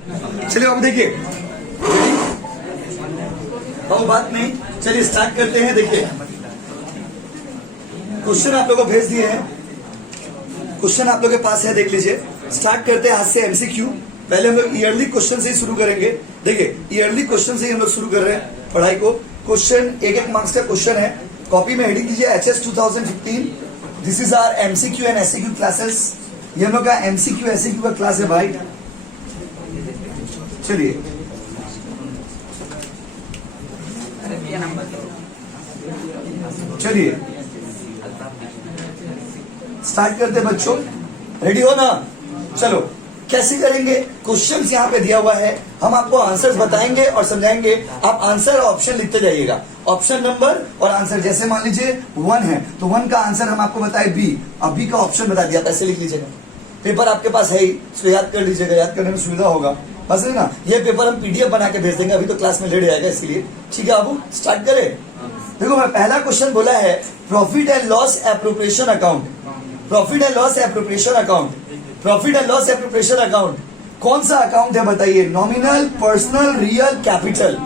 चलिए अब देखिए, बहुत बात नहीं, चलिए स्टार्ट करते हैं। देखिए क्वेश्चन आप लोगों को भेज दिए हैं, क्वेश्चन आप लोगों के पास है, देख लीजिए। स्टार्ट करते हैं आज से एमसीक्यू। पहले हम लोग ईयरली क्वेश्चन से ही शुरू करेंगे। देखिए ईयरली क्वेश्चन से ही हम लोग शुरू कर रहे हैं पढ़ाई को। क्वेश्चन एक मार्क्स का क्वेश्चन है। कॉपी में हेडिंग कीजिए HS 2015। This is our MCQ and SCQ classes. ये हम लोग का एमसीक्यू एससीक्यू का क्लास है भाई। चलिए चलिए स्टार्ट करते बच्चों, रेडी हो ना? चलो कैसे करेंगे? क्वेश्चंस यहाँ पे दिया हुआ है, हम आपको आंसर्स बताएंगे और समझाएंगे। आप आंसर ऑप्शन लिखते जाइएगा, ऑप्शन नंबर और आंसर। जैसे मान लीजिए 1 है तो 1 का आंसर हम आपको बताए बी, अब बी का ऑप्शन बता दिया, ऐसे लिख लीजिएगा। पेपर आपके पास है ही, इसको याद कर लीजिएगा, याद करने में सुविधा होगा, बस है ना। ये पेपर हम PDF बना के भेज देंगे, अभी तो क्लास में लेट जाएगा इसलिए। ठीक है बाबू, स्टार्ट करें। देखो मैं पहला क्वेश्चन बोला है profit and loss appropriation account. Profit and loss appropriation account, profit and loss appropriation account कौन सा अकाउंट है बताइए? Nominal, personal, real, capital?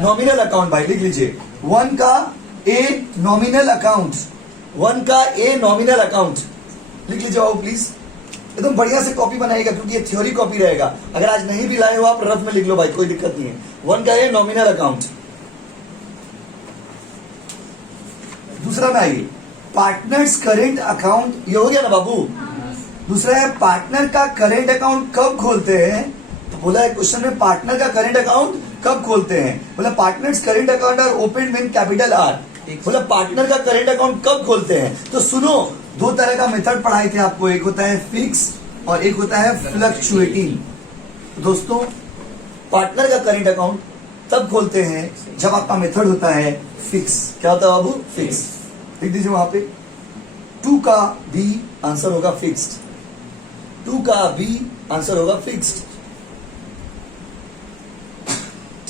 Nominal account भाई, लिख लीजिए। 1 का ए नॉमिनल अकाउंट, 1 का ए नॉमिनल अकाउंट लिख लीजिए बाबू प्लीज। एकदम बढ़िया से कॉपी बनाइएगा क्योंकि ये थ्योरी कॉपी रहेगा। अगर आज नहीं भी लाए हो आप रफ में लिख लो भाई, कोई दिक्कत नहीं है। 1 का ए नॉमिनल अकाउंट। दूसरा में आइए पार्टनर्स करेंट अकाउंट, ये हो गया ना बाबू। दूसरा है पार्टनर का करेंट अकाउंट कब खोलते हैं? तो बोला है क्वेश्चन में पार्टनर का करेंट अकाउंट कब खोलते हैं? बोला partners current account are open when capital are. बोला पार्टनर का करेंट अकाउंट कब खोलते हैं? तो सुनो, 2 तरह का मेथड पढ़ाए थे आपको, एक होता है फिक्स और एक होता है फ्लक्चुएटिंग। दोस्तों पार्टनर का करेंट अकाउंट तब खोलते हैं जब आपका मेथड होता है फिक्स। क्या होता है बाबू? फिक्स। लिख दीजिए वहां पे 2 का बी आंसर होगा फिक्स्ड, 2 का बी आंसर होगा फिक्स्ड।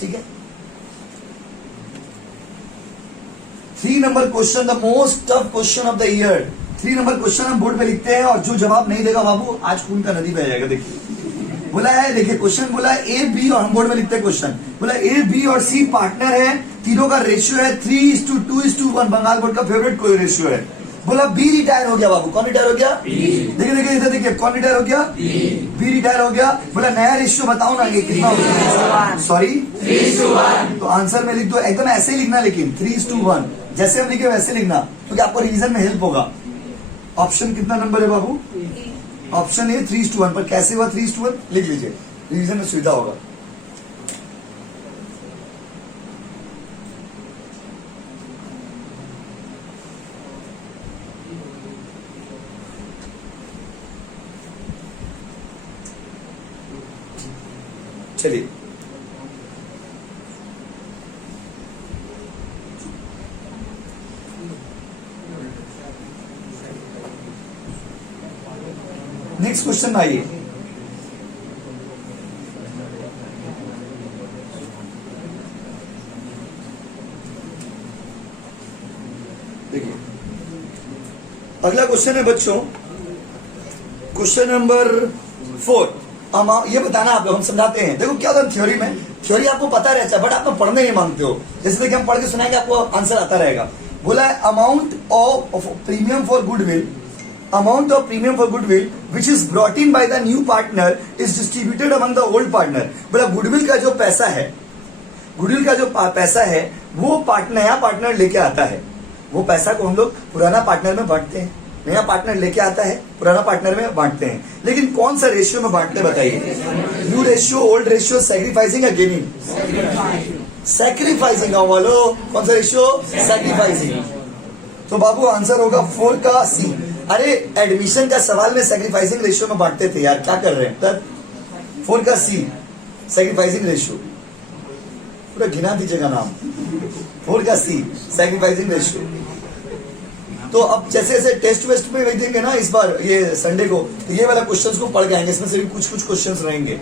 ठीक है। 3 number question, the most tough question of the year. 3 number question हम बोर्ड पे लिखते हैं और जो जवाब नहीं देगा बाबू आज खून का नदी बह जाएगा। देखिए बोला है, देखिए क्वेश्चन बोला ए बी और हम बोर्ड में लिखते हैं क्वेश्चन। बोला ए बी और सी पार्टनर है, तीनों का रेशियो है 3:2:1। बंगाल बोर्ड का फेवरेट कोई रेशियो है। बोला बी रिटायर हो गया बाबू। कौन रिटायर हो गया? देखिए देखिए इधर देखिए, कौन रिटायर हो गया? बी रिटायर हो गया। बोला नया रेशियो बताओ ना, ये कितना हो गया? सॉरी 3:1। तो आंसर में लिख दो, एकदम ऐसे ही लिखना, लेकिन 3:1 जैसे हम लिखे वैसे लिखना क्योंकि आपको रिवीजन में हेल्प होगा। ऑप्शन कितना नंबर है बाबू? Option A 3:1। पर कैसे हुआ 3:1? लिख लीजिए, रिवीजन में सुविधा होगा। चलिए नेक्स्ट क्वेश्चन में आइए। देखिए अगला क्वेश्चन है बच्चों, क्वेश्चन नंबर 4। ये बताना आप लोग, हम समझाते हैं। देखो क्या होता है थ्योरी में, थ्योरी आपको पता रहता है बट आप पढ़ने नहीं मांगते हो। जैसे देखिए हम पढ़ के सुनाएंगे आपको आंसर आता रहेगा। बोला है amount of premium for goodwill, amount of premium for goodwill which is brought in by the new partner is distributed among the old partner। बोला गुडविल का जो पैसा है, गुडविल का जो पैसा है वो नया पार्टनर लेके आता है। वो पैसा को हम लोग पुराना पार्टनर में बांटते हैं, नया पार्टनर लेके आता है, पुराना पार्टनर में बांटते हैं। लेकिन कौन सा रेशियो में बांटते बताइए? New ratio, old ratio, sacrificing या गेनिंग? सैक्रिफाइसिंग। बोलो कौन सा रेशियो? सैक्रिफाइसिंग। तो बाबू आंसर होगा 4 का सी। अरे एडमिशन का सवाल में सैक्रिफाइसिंग रेशियो में बांटते थे यार, क्या कर रहे हैं? तब 4 का सी सैक्रिफाइसिंग रेशियो, पूरा गिना दीजिएगा नाम। 4 का सी सैक्रिफाइसिंग रेशियो। तो अब जैसे जैसे टेस्ट वेस्ट में देंगे ना इस बार ये संडे को, तो ये वाला क्वेश्चंस को पढ़ के आएंगे, इसमें से भी कुछ कुछ क्वेश्चंस रहेंगे।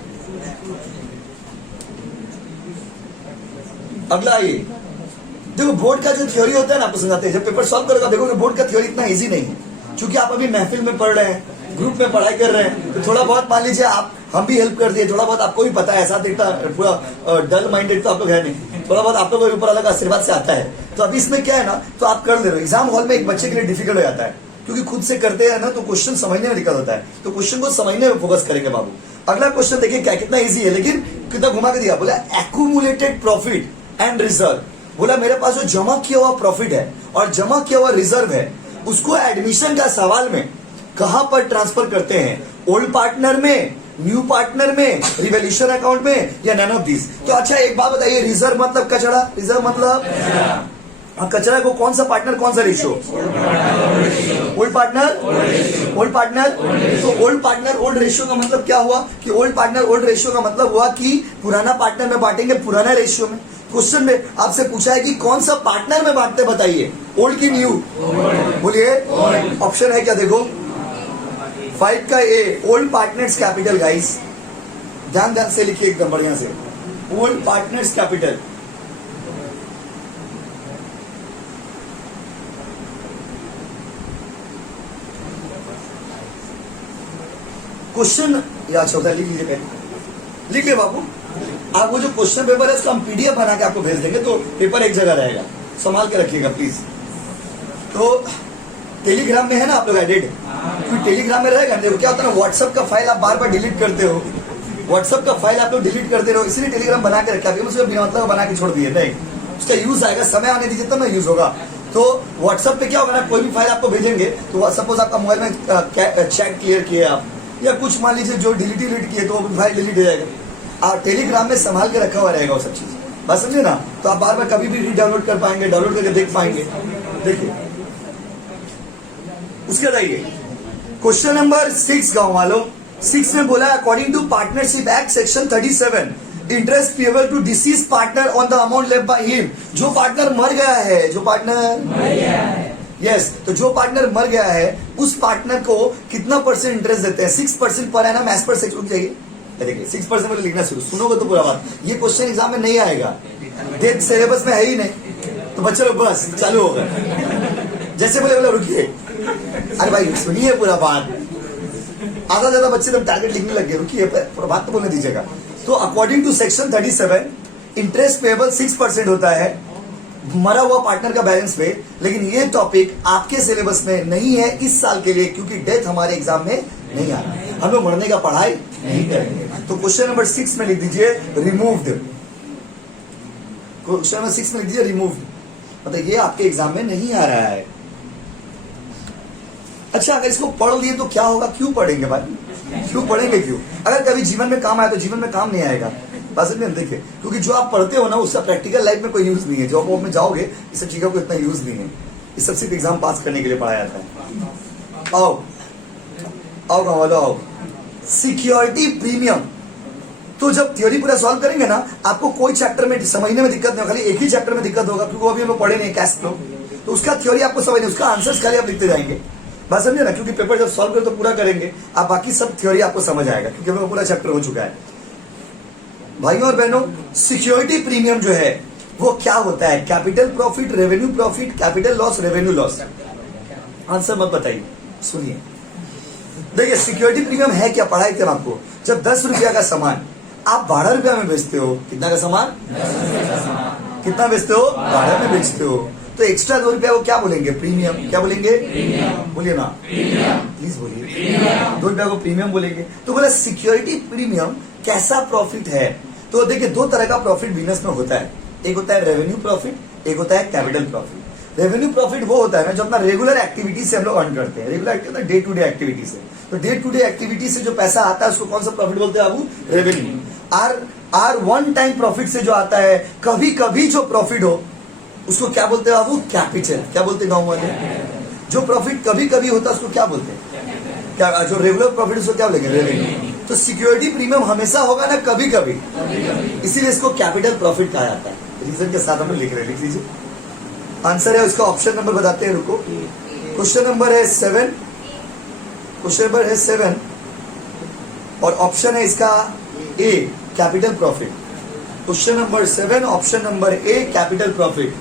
अगला आइए, देखो बोर्ड का जो थ्योरी होता है ना आपको समझाते हैं, जब पेपर सॉल्व करेगा देखोगे बोर्ड का थ्योरी इतना इजी नहीं है। क्योंकि आप अभी महफिल में पढ़ रहे हैं, ग्रुप में पढ़ाई कर रहे हैं, तो थोड़ा बहुत मान लीजिए आप हम भी हेल्प कर दिए, थोड़ा बहुत आपको भी पता है, ऐसा देखता पूरा डल माइंडेड तो आप लोग है नहीं, थोड़ा बहुत आप लोगों के ऊपर अलग आशीर्वाद से आता है। तो अभी इसमें क्या है ना, तो आप कर ले रहे हो। एग्जाम हॉल में एक बच्चे के लिए डिफिकल्ट हो जाता है, क्योंकि खुद से करते हैं ना तो क्वेश्चन समझने में दिक्कत होता है, तो क्वेश्चन को समझने में फोकस करेंगे बाबू। अगला क्वेश्चन देखिए क्या, कितना इजी है लेकिन कितना घुमा के दिया। बोला एक्यूमुलेटेड प्रॉफिट एंड रिजर्व, बोला मेरे पास जो जमा किया हुआ प्रॉफिट है और जमा किया हुआ रिजर्व है, उसको एडमिशन का सवाल में कहां पर ट्रांसफर करते हैं, ओल्ड पार्टनर में, न्यू पार्टनर में, रिवोल्यूशन अकाउंट में, या नन ऑफ दिस। तो अच्छा एक बात बताइए, रिजर्व मतलब कचरा, रिजर्व मतलब कचरा को कौन सा पार्टनर, कौन सा ratio, old partner, old partner. तो ओल्ड पार्टनर ओल्ड रेशियो का मतलब क्या हुआ कि ओल्ड पार्टनर ओल्ड रेशियो का मतलब हुआ कि पुराना पार्टनर में बांटेंगे पुराना रेशियो में। क्वेश्चन में आपसे पूछा है कि कौन सा पार्टनर में बांटते बताइए, ओल्ड की न्यू, बोलिए ऑप्शन है क्या, देखो 5 का ए, ओल्ड पार्टनर्स कैपिटल। गाइस ध्यान ध्यान से लिखिए एकदम बढ़िया से, ओल्ड पार्टनर्स कैपिटल। क्वेश्चन याद होता है, लिख लीजिए पहले, लिख लिया बाबू। आप वो जो क्वेश्चन पेपर है उसका हम पीडीएफ बना के आपको भेज देंगे, तो पेपर एक जगह रहेगा, संभाल के रखिएगा प्लीज। तो टेलीग्राम में है ना आप लोग एडिट, क्योंकि टेलीग्राम में रहेगा, देखो क्या होता है ना, व्हाट्सएप का फाइल आप बार बार डिलीट करते हो, व्हाट्सएप का फाइल आप लोग डिलीट करते रहो, इसलिए टेलीग्राम बना के रखा, उसको बिना मतलब बना के छोड़ दिए, नहीं उसका यूज आएगा, समय आने दीजिए तब ना यूज होगा। तो व्हाट्सएप पे क्या होगा ना, कोई भी फाइल आपको भेजेंगे तो सपोज आपका मोबाइल में चैट क्लियर किए आप, या कुछ मान लीजिए जो डिलीट किए तो वो फाइल डिलीट हो जाएगा, और टेलीग्राम में संभाल के रखा हुआ रहेगा वो सब चीज, बस समझे ना। तो आप बार बार कभी भी रीडाउनलोड कर पाएंगे, डाउनलोड करके देख पाएंगे। देखिए उसके बाद आइए क्वेश्चन नंबर 6 गांव वालों, 6 में बोला according to partnership act section 37 interest payable to deceased partner on the amount left by him. जो पार्टनर मर गया है, जो पार्टनर मर गया है, यस तो जो पार्टनर मर गया है उस पार्टनर को कितना परसेंट इंटरेस्ट देते हैं, 6% per annum as per section. चाहिए देखिए 6% में लिखना शुरू, सुनोगे तो पूरा बात, ये क्वेश्चन एग्जाम में नहीं आएगा, डेट सिलेबस में है ही नहीं, तो बच्चे लोग बस चालू हो गए, जैसे बोले बोले रुकिए, अरे भाई सुनिए पूरा बात, आधा ज्यादा बच्चे तो टारगेट लिखने लग गए, रुकिए पूरा बात तो बोलने दीजिएगा। तो according to section 37 interest payable 6% होता है मरा हुआ पार्टनर का बैलेंस पे, लेकिन ये टॉपिक आपके सिलेबस में नहीं है इस साल के लिए, क्योंकि डेथ हमारे एग्जाम में नहीं आ रहा है, हम लोग मरने का पढ़ाई नहीं करेंगे। तो क्वेश्चन नंबर 6 में लिख दीजिए रिमूव्ड, क्वेश्चन नंबर 6 में लिख दीजिए रिमूव्ड, मतलब ये आपके एग्जाम में नहीं आ रहा है। अच्छा अगर इसको पढ़ लिए तो क्या होगा, क्यों पढ़ेंगे भाई, क्यों पढ़ेंगे क्यों, अगर कभी जीवन में काम आया तो जीवन में काम नहीं आएगा, बस में देखिए, क्योंकि जो आप पढ़ते हो ना उसका प्रैक्टिकल लाइफ में कोई यूज नहीं है, जॉब में जाओगे इस सब चीजों को इतना यूज नहीं है, ये सब सिर्फ एग्जाम पास करने के लिए पढ़ाया जाता है। आओ आओ गाँव आओ, सिक्योरिटी प्रीमियम। तो जब थ्योरी पूरा सॉल्व करेंगे ना, आपको कोई चैप्टर में समझने में दिक्कत नहीं होगा, खाली एक ही चैप्टर में दिक्कत होगा, क्योंकि वो अभी हम लोग पढ़े नहीं कैश फ्लो, तो उसका थ्योरी आपको समझ, उसका आंसर्स खाली आप लिखते जाएंगे, बस समझे ना, क्योंकि पेपर जब सॉल्व करें तो पूरा करेंगे, आप बाकी सब थ्योरी आपको समझ आएगा, क्योंकि हम लोग पूरा चैप्टर हो चुका है। भाइयों और बहनों, सिक्योरिटी प्रीमियम जो है वो क्या होता है, capital profit, revenue profit, capital loss, revenue loss, answer मत बताइए, सुनिए। देखिए सिक्योरिटी प्रीमियम है क्या, पढ़ाई थे आपको, जब 10 रुपया का सामान आप 12 रुपया में बेचते हो, कितना का सामान, कितना बेचते हो, 12 में बेचते हो, तो एक्स्ट्रा 2 रुपया को क्या बोलेंगे, प्रीमियम, क्या बोलेंगे, बोलिए ना प्लीज बोलिए, 2 रुपया को प्रीमियम बोलेंगे। तो बोला सिक्योरिटी प्रीमियम कैसा प्रॉफिट है, तो देखिए 2 तरह का प्रॉफिट बिजनेस में होता है, एक होता है रेवेन्यू प्रॉफिट, एक होता है कैपिटल प्रॉफिट। रेवेन्यू प्रॉफिट वो होता है ना जो अपना रेगुलर एक्टिविटी से हम लोग अर्न करते हैं, regular activity day to day activity से, तो डे टू डे एक्टिविटी से जो पैसा आता है उसको कौन सा प्रॉफिट बोलते हैं बाबू, revenue. Or one time profit से जो आता है, कभी कभी जो प्रॉफिट हो उसको क्या बोलते हैं बाबू, कैपिटल। क्या बोलते हैं गाँव वाले, जो प्रॉफिट कभी कभी होता है उसको क्या बोलते हैं, क्या जो रेगुलर प्रॉफिट उसको क्या बोलेंगे, रेवेन्यू। तो सिक्योरिटी प्रीमियम हमेशा होगा ना, कभी कभी, इसीलिए इसको कैपिटल प्रॉफिट कहा जाता है, रीजन के साथ हम लिख रहे हैं, लिख लीजिए। आंसर है उसका, ऑप्शन नंबर बताते हैं, रुको। क्वेश्चन नंबर है 7, क्वेश्चन नंबर है 7 और ऑप्शन है इसका A, capital profit. Question number 7 option number A, capital profit.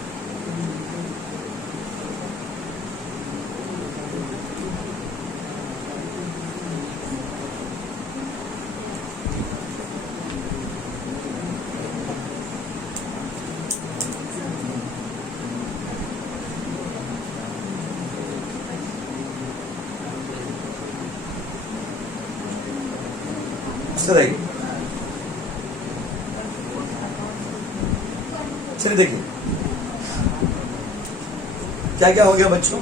चलिए चलिए देखिए क्या क्या हो गया बच्चों,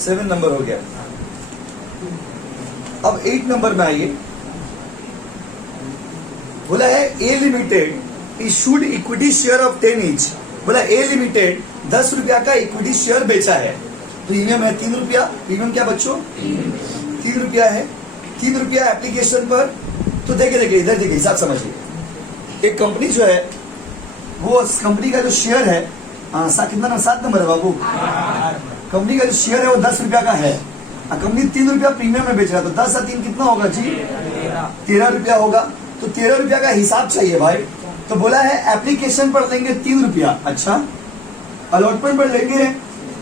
7 नंबर हो गया। अब 8 नंबर में आइए, बोला है A limited issued equity share of 10 each. बोला ए लिमिटेड 10 रुपया का इक्विटी शेयर बेचा है, प्रीमियम है 3 रुपया। प्रीमियम क्या बच्चों, 3 रुपया है। 3 रुपया एप्लीकेशन पर। तो देखिए देखिए इधर देखिए, हिसाब समझिए। एक कंपनी जो है वो कंपनी का जो शेयर है, कितना ना 7 नंबर है बाबू, कंपनी का जो शेयर है वो 10 रुपया का है। कंपनी 3 रुपया प्रीमियम में बेच रहा है, तो 10 और 3 कितना होगा जी, 13 रुपया होगा। तो 13 रुपया का हिसाब चाहिए भाई। तो बोला है एप्लीकेशन पर लेंगे 3 रुपया, अच्छा। अलॉटमेंट पर लेंगे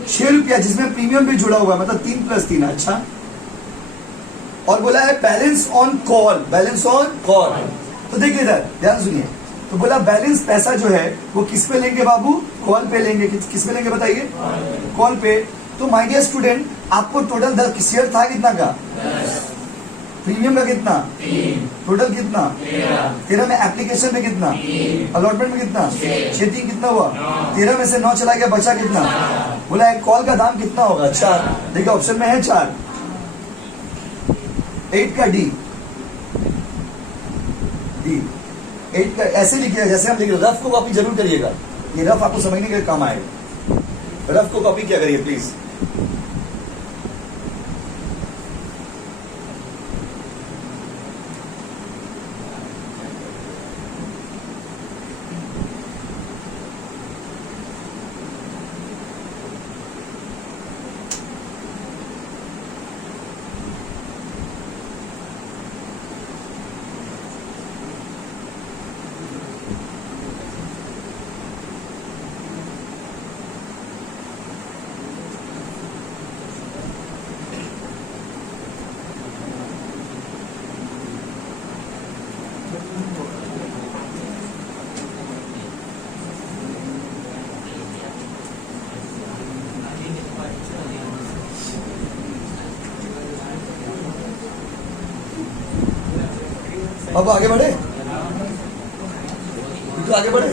6 रुपया जिसमें प्रीमियम भी जुड़ा हुआ, मतलब 3 + 3, अच्छा। और बोला है balance on call, balance on call. तो देखिए इधर ध्यान सुनिए, तो बोला बैलेंस पैसा जो है वो किस पे लेंगे बाबू, कॉल पे लेंगे। किस पे लेंगे बताइए, कॉल पे। तो माय डियर स्टूडेंट, आपको टोटल 10 शेयर था कितना का, प्रीमियम का कितना, टोटल कितना, 13 में एप्लीकेशन में कितना, अलॉटमेंट में कितना, 6 3 कितना हुआ, 13 में से 9 चला गया, बचा कितना। बोला है कॉल का दाम कितना होगा, 4। देखिए ऑप्शन में है 4। 8 का डी, 8 का ऐसे लिखिएगा जैसे हम लिख रहे, रफ को कॉपी जरूर करिएगा, ये रफ आपको समझने के लिए काम आएगा। रफ को कॉपी क्या करिए प्लीज। अब आगे बढ़े, तो आगे बढ़े।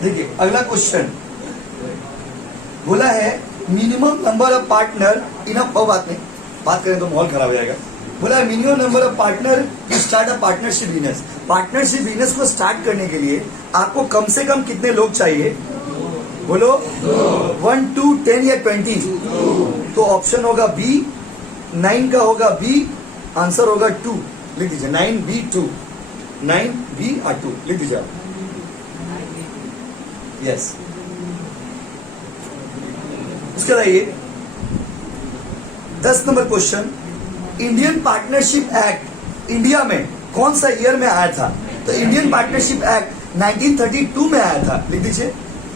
देखिए अगला क्वेश्चन बोला है minimum number of partner in बात नहीं, बात करें तो माहौल खराब हो जाएगा। बोला है minimum number of partner to start a partnership business. Partnership business को स्टार्ट करने के लिए आपको कम से कम कितने लोग चाहिए, बोलो 1 2 10 या 20। तो ऑप्शन होगा बी, 9 का होगा बी, आंसर होगा 2। लिख दीजिए 9B2, 9B2 लिख दीजिए आप, यस। उसके बाद आइए 10 number question, Indian partnership act India में कौन सा ईयर में आया था। तो इंडियन पार्टनरशिप एक्ट 1932 में आया था, लिख दीजिए।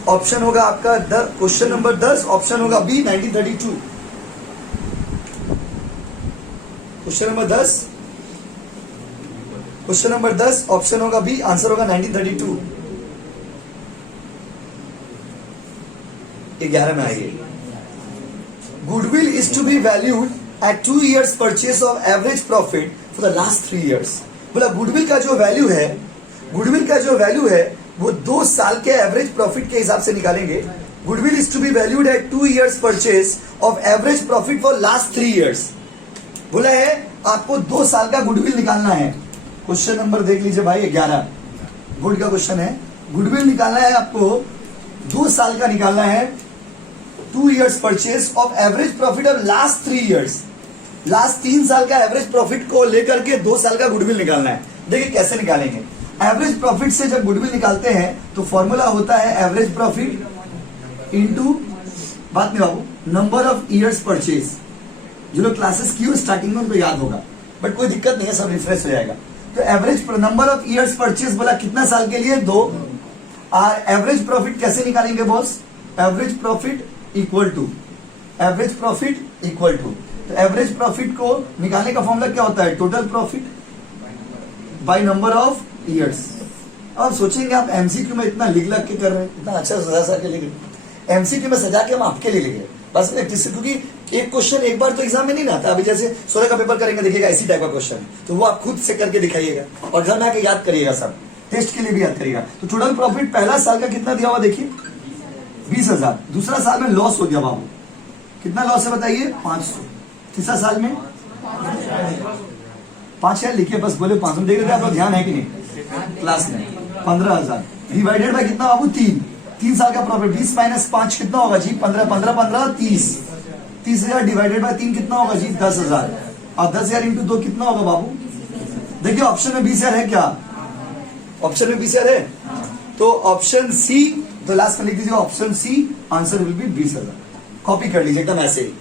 ऑप्शन होगा आपका क्वेश्चन नंबर 10, ऑप्शन होगा b 1932। Question number 10, question number 10 option होगा बी, आंसर होगा 1932। 11 में आइए, goodwill is to be valued at 2 years purchase of average profit for the last 3 years। बोला गुडविल का जो वैल्यू है, गुडविल का जो वैल्यू है वो 2 साल के एवरेज प्रॉफिट के हिसाब से निकालेंगे। Goodwill is to be valued at 2 years purchase of average profit for last 3 years। बोला है आपको 2 साल का गुडविल निकालना है। क्वेश्चन नंबर देख लीजिए भाई 11, गुड का क्वेश्चन है। गुडविल निकालना है आपको, 2 साल का निकालना है, 2 years purchase of average profit of last 3 years। Last 3 साल का एवरेज प्रॉफिट को लेकर के 2 साल का गुडविल निकालना है। देखिए कैसे निकालेंगे। एवरेज प्रॉफिट से जब गुडविल निकालते हैं तो फॉर्मूला होता है एवरेज प्रॉफिट इंटू, बात नहीं बाबू, नंबर ऑफ ईयर्स परचेज। जो लोग क्लासेस की हो स्टार्टिंग में उनको याद होगा, बट कोई दिक्कत नहीं है, सब रिफ्रेश हो जाएगा। तो average number of years purchase बोला कितना साल के लिए, 2। और एवरेज प्रॉफिट कैसे निकालेंगे boss, average profit equal to, average profit equal to, तो एवरेज प्रॉफिट को निकालने का फॉर्मूला क्या होता है, total profit by number of years. अब सोचेंगे आप एमसीक्यू में इतना लिख लग के कर रहे हैं, इतना अच्छा सजा के लिख रहे हैं। एमसीक्यू में सजा के हम आपके लिए लिख रहे हैं बस, क्योंकि एक क्वेश्चन एक बार तो एग्जाम में नहीं ना आता। अभी जैसे 16 का पेपर करेंगे, देखिएगा इसी टाइप का क्वेश्चन है, तो वो आप खुद से करके दिखाइएगा और घर में आके याद करिएगा, सब टेस्ट के लिए भी याद करिएगा। तो टोटल प्रॉफिट पहला साल का कितना दिया हुआ देखिए 20,000, दूसरा साल में लॉस हो गया बाबू, कितना लॉस है बताइए 500, तीसरा साल में 5,000 लिखिए बस, बोले 500 देख रहे थे आप लोग, ध्यान है कि नहीं क्लास में। 15,000 डिवाइडेड बाय कितना बाबू 3 साल का प्रॉफिट 20 माइनस 5 कितना होगा जी 15, 15 15 30, 30,000 डिवाइडेड बाय 3 कितना होगा जी 10,000, और 10,000 इंटू 2 कितना होगा बाबू। देखिए ऑप्शन में 20,000 है क्या, ऑप्शन में 20,000 है, तो ऑप्शन सी, तो लास्ट में लिख दीजिए option c, answer will be 20,000। Copy कर लीजिए एकदम ऐसे ही,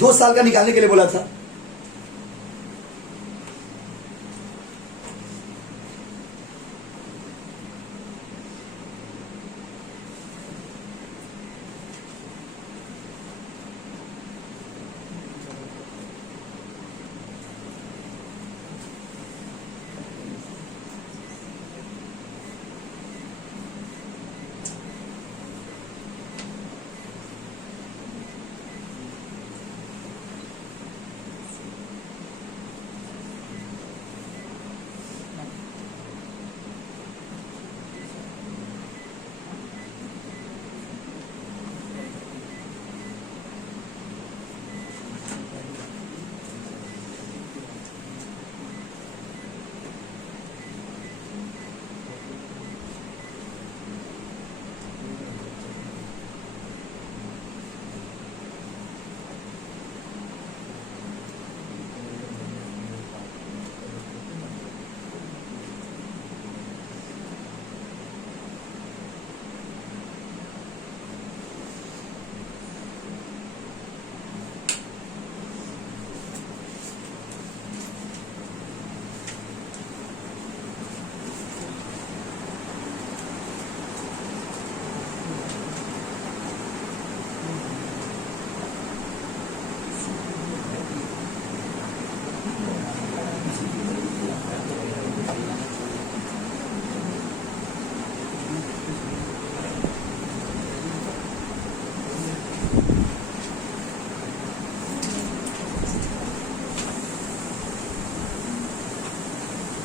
2 साल का निकालने के लिए बोला था।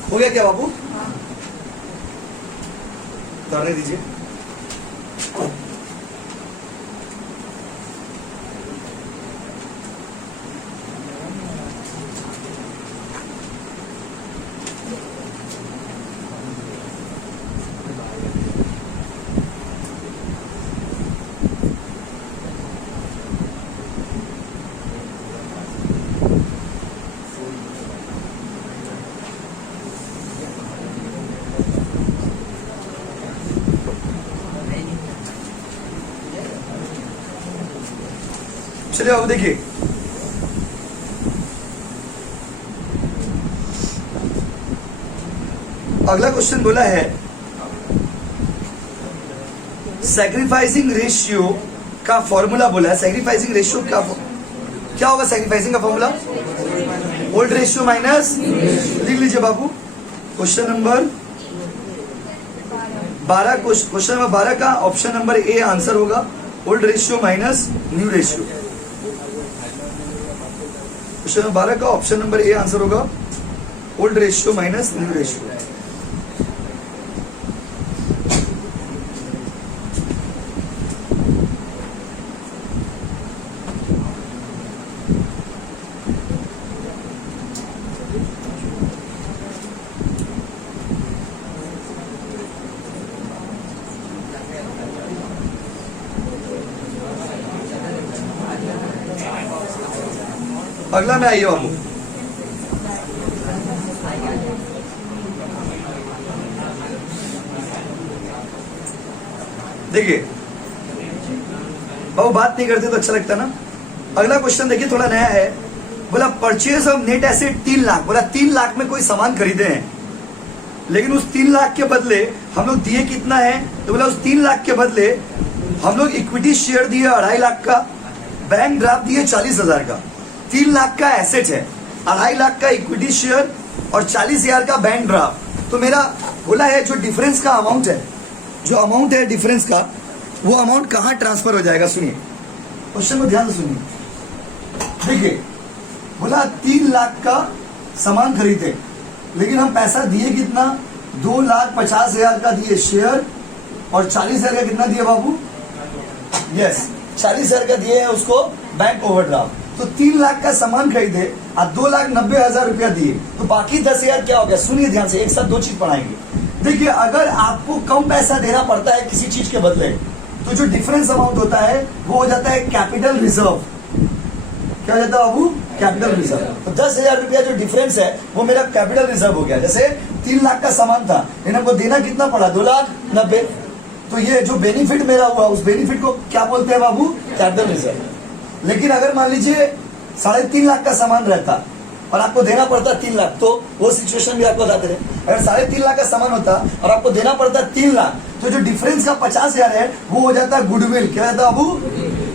हो गया क्या बाबू, करने दीजिए। चलिए अब देखिए, अगला क्वेश्चन बोला है सैक्रिफाइसिंग रेशियो का फॉर्मूला बोला है। सैक्रिफाइसिंग रेशियो का क्या होगा, सैक्रिफाइसिंग का फॉर्मूला ओल्ड रेशियो माइनस, लिख लीजिए बाबू क्वेश्चन नंबर 12, क्वेश्चन नंबर 12 का ऑप्शन नंबर ए आंसर होगा old ratio minus new ratio. Question number 12 का ऑप्शन नंबर ए आंसर होगा old ratio minus new ratio. अगला में आइए बाबू, देखिए बाबू बात नहीं करते तो अच्छा लगता ना। अगला क्वेश्चन देखिए थोड़ा नया है, बोला purchase of net asset 3 lakh. बोला 3 लाख में कोई सामान खरीदे हैं, लेकिन उस 3 लाख के बदले हम लोग दिए कितना है, तो बोला उस 3 लाख के बदले हम लोग इक्विटी शेयर दिए 2.5 लाख का, बैंक ड्राफ्ट दिए 40,000 का। 3 लाख का एसेट है, 2.5 लाख का इक्विटी शेयर और 40,000 का बैंक ड्राफ्ट। तो मेरा बोला है जो डिफरेंस का अमाउंट है, जो अमाउंट है डिफरेंस का, वो अमाउंट कहां ट्रांसफर हो जाएगा। सुनिए क्वेश्चन को ध्यान से सुनिए, देखिए बोला 3 लाख का सामान खरीदे, लेकिन हम पैसा दिए कितना, 2,50,000 का दिए शेयर, और 40,000 का कितना दिए बाबू, यस 40,000 का दिए है उसको बैंक ओवरड्राफ्ट। तो 3 लाख का सामान खरीदे और 2,90,000 रुपया दिए, तो बाकी 10,000 क्या हो गया। सुनिए ध्यान से, एक साथ दो चीज पढ़ाएंगे। देखिए अगर आपको कम पैसा देना पड़ता है किसी चीज के बदले, तो जो डिफरेंस अमाउंट होता है वो हो जाता है कैपिटल रिजर्व। क्या हो जाता है बाबू, कैपिटल रिजर्व। तो 10,000 रुपया जो डिफरेंस है वो मेरा कैपिटल रिजर्व हो गया। जैसे 3 लाख का सामान था, लेकिन हमको देना कितना पड़ा, 2,90,000, तो ये जो बेनिफिट मेरा हुआ उस बेनिफिट को क्या बोलते हैं बाबू, कैपिटल रिजर्व। लेकिन अगर मान लीजिए 3.5 लाख का सामान रहता और आपको देना पड़ता 3 लाख, तो वो सिचुएशन भी आपको बताते रहे। अगर 3.5 लाख का सामान होता और आपको देना पड़ता 3 लाख, तो जो डिफरेंस का 50,000 है वो हो जाता है गुडविल। क्या रहता है बाबू,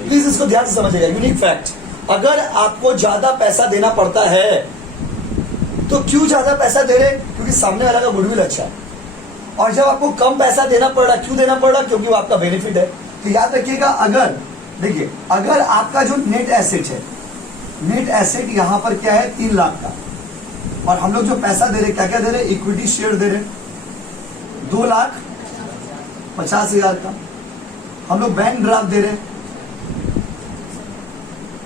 प्लीज इसको ध्यान से समझिएगा, यूनिक फैक्ट। अगर आपको ज्यादा पैसा देना पड़ता है, तो क्यों ज्यादा पैसा दे रहे, क्योंकि सामने वाला का गुडविल अच्छा है। और जब आपको कम पैसा देना पड़ रहा, क्यों देना पड़ रहा, क्योंकि वो आपका बेनिफिट है। तो याद रखिएगा, अगर देखिए अगर आपका जो नेट एसेट है, नेट एसेट यहां पर क्या है 3 लाख का, और हम लोग जो पैसा दे रहे क्या क्या दे रहे, इक्विटी शेयर दे रहे 2,50,000 का, हम लोग बैंक ड्राफ्ट दे रहे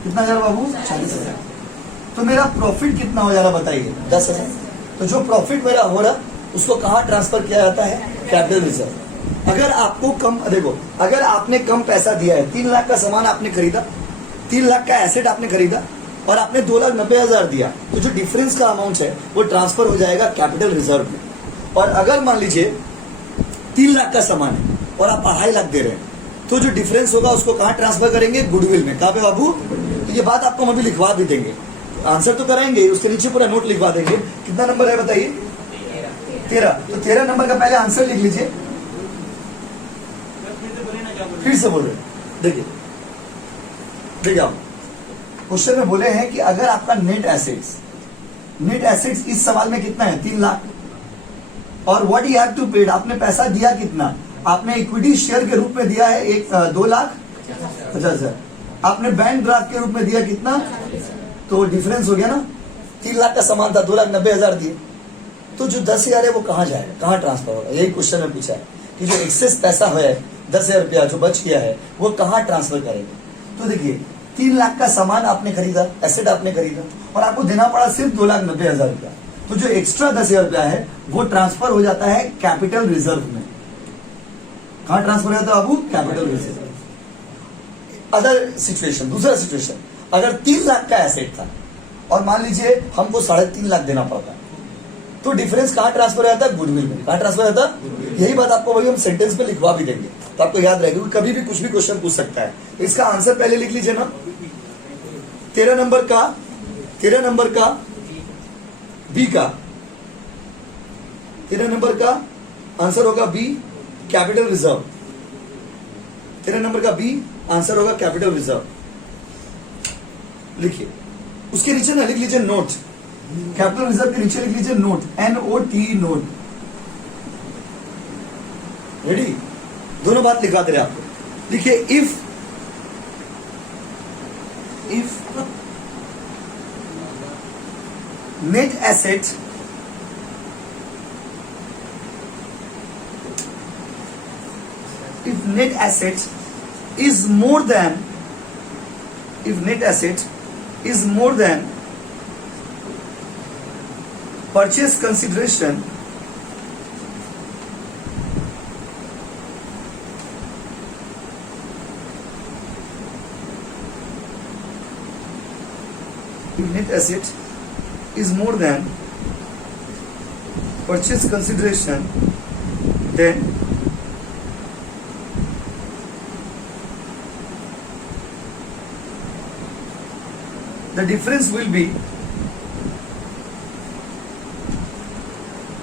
कितना हजार बाबू, 40,000। तो मेरा प्रॉफिट कितना हो जा रहा बताइए, 10,000। तो जो प्रॉफिट मेरा हो रहा उसको कहाँ ट्रांसफर किया जाता है, कैपिटल रिजर्व। अगर आपको कम, देखो अगर आपने कम पैसा दिया है, 3 लाख का सामान आपने खरीदा, 3 लाख का एसेट आपने खरीदा और आपने 2,90,000 दिया, तो जो डिफरेंस का अमाउंट है वो ट्रांसफर हो जाएगा कैपिटल रिजर्व में। और अगर मान लीजिए 3 लाख का सामान है और आप 2.5 लाख दे रहे हैं, तो जो डिफरेंस होगा उसको कहाँ ट्रांसफर करेंगे, गुडविल में। कहाँ पे बाबू, तो ये बात आपको हम अभी लिखवा भी देंगे, आंसर तो कराएंगे, उसके नीचे पूरा नोट लिखवा देंगे। कितना नंबर है बताइए, 13। तो 13 नंबर का पहले आंसर लिख लीजिए, फिर से बोल रहे देखिए आप क्वेश्चन में बोले हैं कि अगर आपका नेट एसेट्स इस सवाल में कितना है, 3 लाख, और what you have to paid, आपने पैसा दिया कितना, आपने इक्विटी शेयर के रूप में दिया है 2,50,000, आपने बैंक ड्राफ्ट के रूप में दिया कितना, तो डिफरेंस हो गया ना, 3 लाख का सामान था, 2,90,000 दिए, तो जो 10,000 है वो कहाँ जाएगा, कहाँ ट्रांसफर होगा। यही क्वेश्चन में पूछा है कि जो एक्सेस पैसा है 10,000 रुपया जो बच गया है वो कहाँ ट्रांसफर करेंगे। तो देखिए 3 लाख का सामान आपने खरीदा, एसेट आपने खरीदा, और आपको देना पड़ा सिर्फ 2,90,000 रुपया, तो जो एक्स्ट्रा 10,000 रुपया है वो ट्रांसफर हो जाता है कैपिटल रिजर्व में। कहाँ ट्रांसफर हो जाता है बाबू, कैपिटल रिजर्व। अदर सिचुएशन, दूसरा सिचुएशन, अगर 3 लाख का एसेट था और मान लीजिए हमको 3.5 लाख देना पड़ता, तो डिफरेंस कहाँ ट्रांसफर हो जाता है, गुडविल में। कहाँ ट्रांसफर हो जाता है, यही बात आपको वही हम सेंटेंस पे लिखवा भी देंगे, तो आपको याद रहेगा, कभी भी कुछ भी क्वेश्चन पूछ सकता है। इसका आंसर पहले लिख लीजिए ना, 13 नंबर का बी का, 13 नंबर का आंसर होगा बी, कैपिटल रिजर्व। 13 नंबर का बी आंसर होगा कैपिटल रिजर्व। लिखिए, उसके नीचे ना लिख लीजिए नोट, कैपिटल रिजर्व के नीचे लिख लीजिए नोट, NOT नोट। रेडी, दोनों बात लिखवा दे रहे आपको। लिखिए, if net asset is more than purchase consideration, if net asset is more than purchase consideration, then the difference will be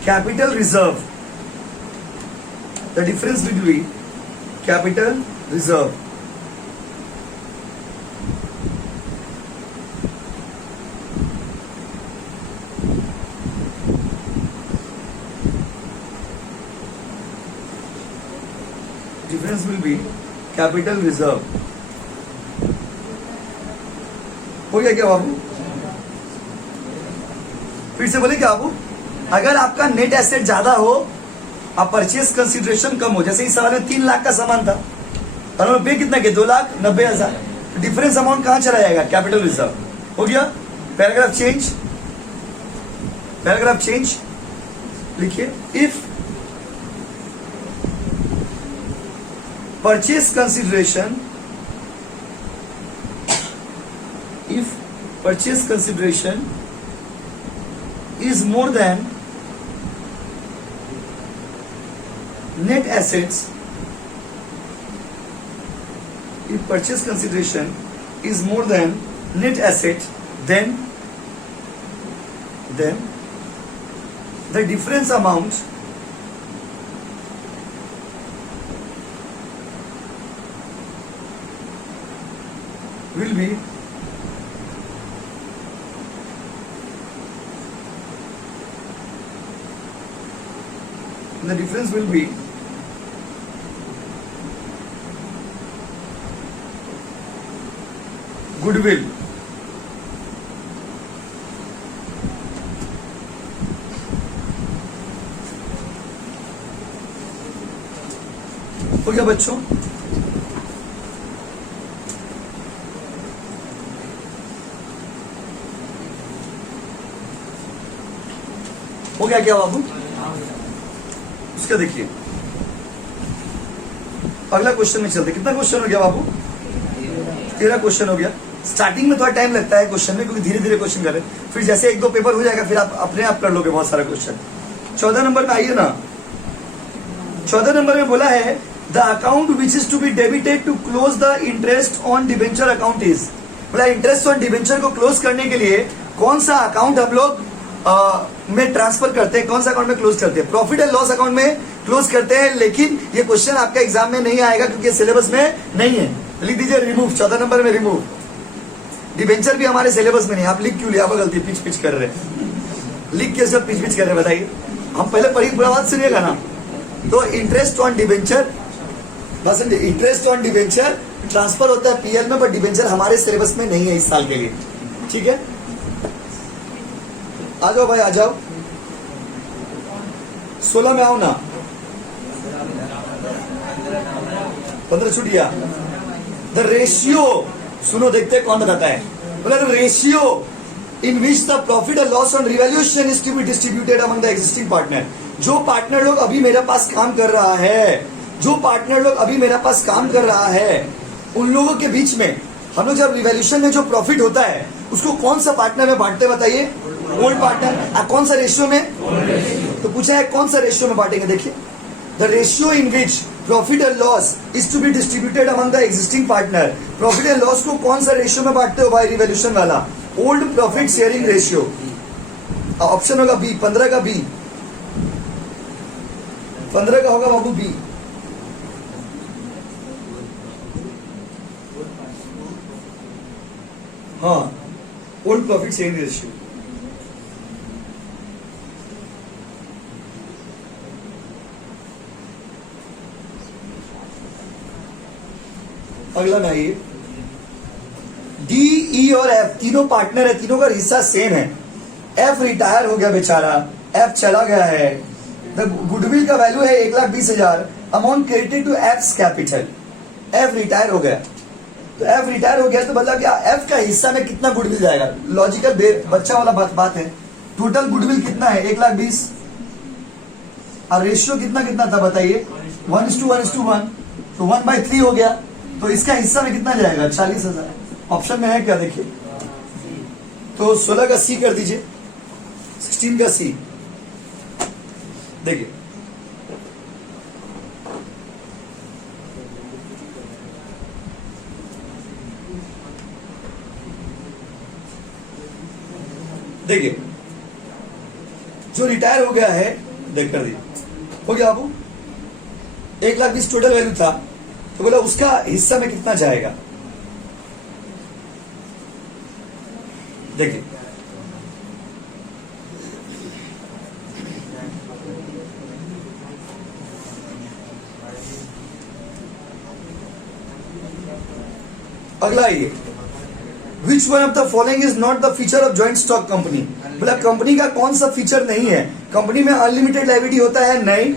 capital reserve. The difference will be capital reserve. Difference will be capital reserve. हो गया क्या बाबू? फिर से बोले क्या बाबू? अगर आपका net asset ज्यादा हो और परचेस कंसिडरेशन कम हो, जैसे इस सवाल में 3 लाख का सामान था और हमें पे कितना के 2,90,000, डिफरेंस अमाउंट कहां चला जाएगा? Capital reserve. हो गया? पैराग्राफ चेंज, पैराग्राफ चेंज लिखिए। If purchase consideration, if purchase consideration is more than net assets, if purchase consideration is more than net asset, then the difference amount will be goodwill. हो गया बच्चों? हो गया क्या बाबू? उसका देखिए अगला क्वेश्चन में चलते। कितना क्वेश्चन हो गया बाबू? 13 क्वेश्चन हो गया। स्टार्टिंग में थोड़ा टाइम लगता है क्वेश्चन में, क्योंकि धीरे धीरे क्वेश्चन करें, फिर जैसे 1-2 पेपर हो जाएगा फिर आप अपने आप कर लोगे बहुत सारा क्वेश्चन। 14 नंबर में आइए ना। 14 नंबर में बोला है the account which is to be debited to close the interest on debenture account is, बोला इंटरेस्ट ऑन डिबेंचर को क्लोज करने के लिए कौन सा अकाउंट हम लोग में ट्रांसफर करते हैं, कौन सा अकाउंट में क्लोज करते हैं? प्रॉफिट एंड लॉस अकाउंट में क्लोज करते हैं। लेकिन ये क्वेश्चन आपका एग्जाम में नहीं आएगा क्योंकि सिलेबस में नहीं है। लिख दीजिए रिमूव, 14 नंबर में रिमूव। डिबेंचर भी हमारे सिलेबस में नहीं। आप लिख क्यों लिया? आप गलती पिच पिच कर रहे हैं, लिख के सब पिच पिच कर रहे हैं, बताइए। हम पहले पढ़ी पूरा बात सुनिएगा ना। तो इंटरेस्ट ऑन डिबेंचर, बस इंटरेस्ट ऑन डिबेंचर ट्रांसफर होता है पीएल में, बट डिबेंचर हमारे सिलेबस में नहीं है इस साल के लिए। ठीक है, आ जाओ भाई आ जाओ। 16 में आओ ना। 15 छूट गया। द रेशियो, सुनो देखते हैं कौन बताता है। बोला the ratio in which the profit और loss on revaluation is to be distributed among the existing partner. जो पार्टनर लोग अभी मेरे पास काम कर रहा है, जो पार्टनर लोग अभी मेरे पास काम कर रहा है, उन लोगों के बीच में हम लोग जब रिवैल्यूएशन में जो प्रॉफिट होता है उसको कौन सा पार्टनर में बांटते बताइए? Old partner. कौन सा रेशियो में? तो पूछा है कौन सा रेशियो में बांटेंगे? देखिए the ratio in which profit and loss is to be distributed among the existing partner. Profit and loss को कौन सा रेशियो में बांटते हो भाई? रिवैल्यूएशन वाला old profit sharing ratio. Option होगा बी, 15 का बी, 15 का होगा बाबू बी। हाँ, ओल्ड प्रॉफिट शेयरिंग रेशियो। अगला ना ये डी, ई और एफ तीनों पार्टनर है, तीनों का हिस्सा सेम है। एफ रिटायर हो गया बेचारा, एफ चला गया है। द गुडविल का वैल्यू है 1,20,000, amount credited to F capital. F retire हो गया, तो एफ रिटायर हो गया तो मतलब क्या एफ का हिस्सा में कितना गुडविल जाएगा? लॉजिकल बच्चा वाला बात है। टोटल गुडविल कितना है? 1,20,000। और रेशियो कितना कितना था बताइए? 1:1:1, तो 1/3 हो गया। तो इसका हिस्सा में कितना जाएगा? 40,000। ऑप्शन में है क्या? देखिए तो 16 का सी कर दीजिए, 16 का सी। देखिए देखिए जो रिटायर हो गया है, देख कर दिए हो गया बाबू। 1,20,000 टोटल वैल्यू था, तो बोला उसका हिस्सा में कितना जाएगा? देखिए अगला ये which one of the following is not the feature of joint stock company. मतलब कंपनी का कौन सा फीचर नहीं है? कंपनी में अनलिमिटेड लायबिलिटी होता है? नहीं।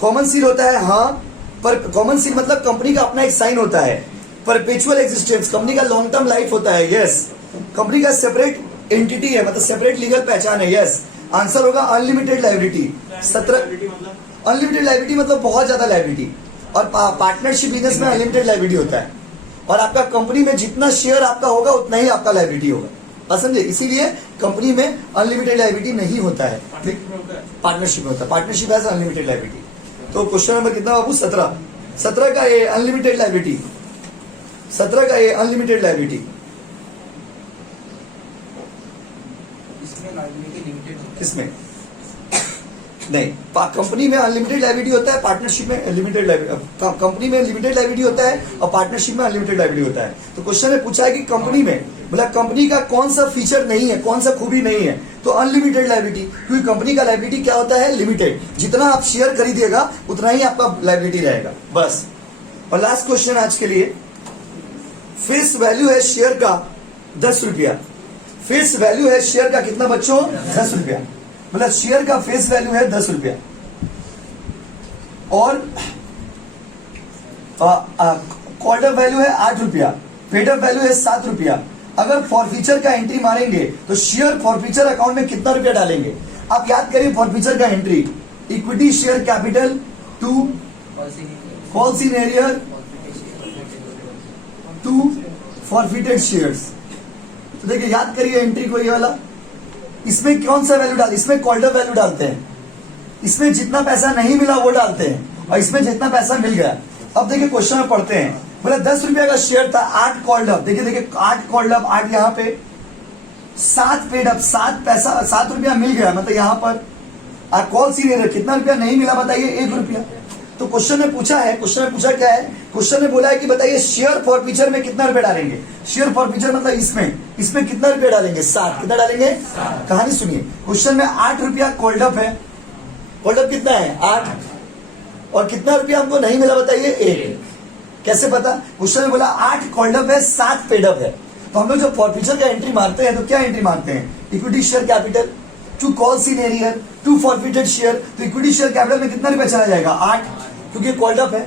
कॉमन सील होता है? हाँ। पर कॉमन सील मतलब कंपनी का अपना एक साइन होता है। परपेचुअल एग्जिस्टेंस, कंपनी का लॉन्ग टर्म लाइफ होता है? यस। कंपनी का सेपरेट एंटिटी है, मतलब सेपरेट लीगल पहचान है? यस। आंसर होगा अनलिमिटेड लायबिलिटी। 17 अनलिमिटेड लायबिलिटी मतलब बहुत ज्यादा लायबिलिटी, और पार्टनरशिप बिजनेस में अनलिमिटेड लायबिलिटी होता है, और आपका कंपनी में जितना शेयर आपका होगा उतना ही आपका लायबिलिटी होगा। बात समझे? इसीलिए कंपनी में अनलिमिटेड लायबिलिटी नहीं होता है, पार्टनरशिप में होता है। Partnership has unlimited liability. तो क्वेश्चन नंबर कितना बाबू? 17। 17 का ए अनलिमिटेड लायबिलिटी, 17 का ए अनलिमिटेड लायबिलिटी। किसमें? नहीं, कंपनी में अनलिमिटेड लायबिलिटी होता है, पार्टनरशिप में लिमिटेड लायबिलिटी, कंपनी में लिमिटेड लायबिलिटी होता है और पार्टनरशिप में अनलिमिटेड लायबिलिटी होता है। तो क्वेश्चन में पूछा है कि कंपनी में, मतलब कंपनी का कौन सा फीचर नहीं है, कौन सा खूबी नहीं है? तो अनलिमिटेड लायबिलिटी, क्योंकि कंपनी का लायबिलिटी क्या होता है? लिमिटेड। जितना आप शेयर खरीदिएगा उतना ही आपका लायबिलिटी रहेगा, बस। और लास्ट क्वेश्चन आज के लिए, फेस वैल्यू है शेयर का 10 रुपया। फेस वैल्यू है शेयर का कितना बच्चों? 10 रुपया। मतलब शेयर का फेस वैल्यू है 10 रुपया, और कॉल्ड अप वैल्यू है 8 रुपया, पेड अप वैल्यू है 7 रुपया। अगर फॉरफीचर का एंट्री मारेंगे तो शेयर फॉरफीचर अकाउंट में कितना रुपया डालेंगे? आप याद करिए फॉरफीचर का entry, equity share capital to calls in arrear to forfeited shares. तो देखिए याद करिए एंट्री को, ये वाला, इसमें कौन सा वैल्यू डाल, इसमें कॉल्ड अप वैल्यू डालते हैं, इसमें जितना पैसा नहीं मिला वो डालते हैं, और इसमें जितना पैसा मिल गया। अब देखिए क्वेश्चन में पढ़ते हैं, मतलब 10 रुपया का शेयर था, 8 कॉल्ड अप, देखिए 8 कॉल्ड अप, 8 यहाँ पे, 7 पेड अप, 7 रुपया मिल गया, मतलब यहाँ पर कॉल सीनियर कितना रुपया नहीं मिला बताइए? 1 रुपया। तो क्वेश्चन में पूछा है, क्वेश्चन में पूछा क्या है? क्वेश्चन में बोला है कि बताइए शेयर फॉरफीचर में कितना रुपया डालेंगे? शेयर फॉरफीचर मतलब इसमें कितना रुपया डालेंगे? 7। कितना डालेंगे? कहानी सुनिए, क्वेश्चन में 8 रुपया कॉल्ड अप है, कॉल्ड अप कितना है? 8, और कितना रुपया हमको नहीं मिला बताइए? 1। कैसे पता? क्वेश्चन में बोला 8 कॉल्ड अप है, 7 पेड अप है। तो हम लोग जो फॉरफीचर का एंट्री मारते हैं तो क्या एंट्री मारते हैं? Equity share capital to calls in arrear to forfeited share. तो इक्विटी शेयर कैपिटल में कितना रुपया चला जाएगा? 8, क्योंकि कॉल्ड अप है।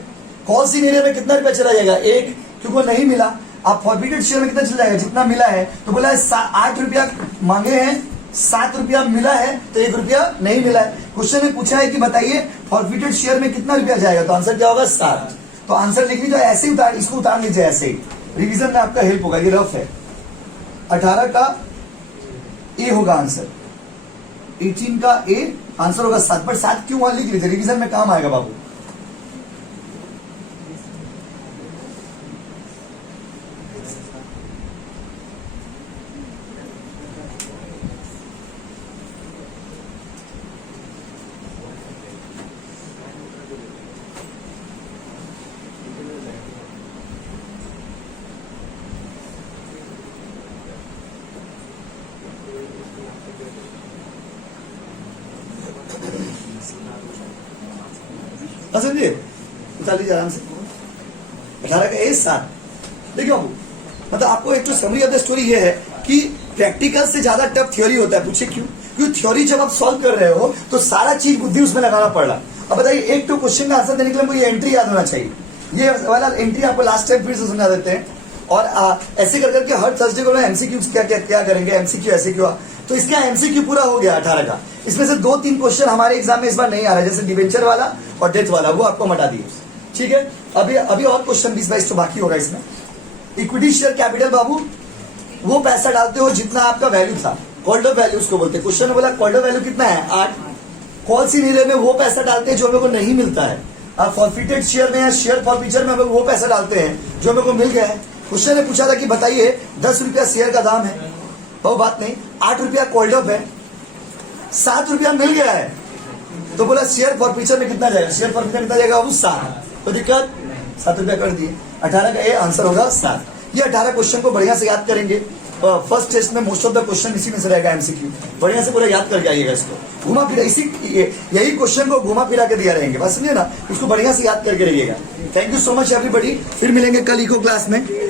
कॉल्स इन एरियर में कितना रुपया चला जाएगा? 1, क्योंकि वो नहीं मिला। आप फॉरफिटेड शेयर में कितना चला जाएगा? जितना मिला है। तो बोला 8 रुपया मांगे हैं, 7 रुपया मिला है, तो 1 रुपया नहीं मिला है। क्वेश्चन ने पूछा है कि बताइए फॉरफिटेड शेयर में कितना रुपया जाएगा? तो आंसर क्या होगा? 7। तो आंसर लिख लीजिए, ऐसे ही उतार, इसको उतार लीजिए ऐसे ही, रिवीजन में आपका हेल्प होगा। ये रफ है। 18 का ए होगा आंसर, 18 का ए आंसर होगा 7। पर 7 क्यों वहां लिख लीजिए, रिवीजन में काम आएगा बाबू। समझिए, उतार लीजिए आराम से। 18 का ए 7। देखिए बाबू, मतलब आपको एक तो समरी ऑफ द स्टोरी ये है कि प्रैक्टिकल से ज्यादा टफ थ्योरी होता है। पूछे क्यों? क्योंकि थ्योरी जब आप सॉल्व कर रहे हो तो सारा चीज बुद्धि उसमें लगाना पड़ रहा। अब बताइए, एक तो क्वेश्चन का आंसर देने के लिए हमको ये एंट्री याद होना चाहिए। ये वाला एंट्री आपको लास्ट टाइम फिर से समझा देते हैं, और ऐसे कर करके हर थर्सडे को एमसीक्यू क्या करेंगे, एमसीक्यू ऐसे क्यों। तो इसका एमसीक्यू पूरा हो गया 18 का। इसमें से 2-3 क्वेश्चन हमारे एग्जाम में इस बार नहीं आ रहा है, जैसे डिवेंचर वाला और डेथ वाला, वो आपको हटा दिए। ठीक है, अभी और क्वेश्चन 20-22 तो बाकी होगा इसमें। इक्विटी शेयर कैपिटल बाबू, वो पैसा डालते हो जितना आपका वैल्यू था, कॉल्ड अप वैल्यू उसको बोलते हैं। क्वेश्चन में बोला कॉल्ड अप वैल्यू कितना है? 8। कॉल्स इन एरियर में वो पैसा डालते हैं जो हमें को नहीं मिलता है। आप फॉरफिटेड शेयर में या शेयर फॉरफीचर में हम लोग वो पैसा डालते हैं जो हमें को मिल गया है। क्वेश्चन ने पूछा था कि बताइए 10 रुपया शेयर का दाम है, वो बात नहीं, 8 रुपया कॉल्ड अप है, 7 रुपया मिल गया है। तो बोला शेयर फॉरफीचर में कितना जाएगा? शेयर फॉरफीचर कितना जाएगा बाबू? 7। तो दिक्कत 7 रुपया कर दिए। 18 का ए आंसर होगा 7। ये 18 क्वेश्चन को बढ़िया से याद करेंगे। फर्स्ट टेस्ट में मोस्ट ऑफ द क्वेश्चन इसी में से रहेगा, एमसीक्यू। बढ़िया से पूरा याद करके आइएगा इसको, घुमा फिरा यही क्वेश्चन को घुमा फिरा के दिया रहेंगे, बस समझिए ना, इसको बढ़िया से याद करके रहिएगा। Thank you so much everybody, फिर मिलेंगे कल इको क्लास में।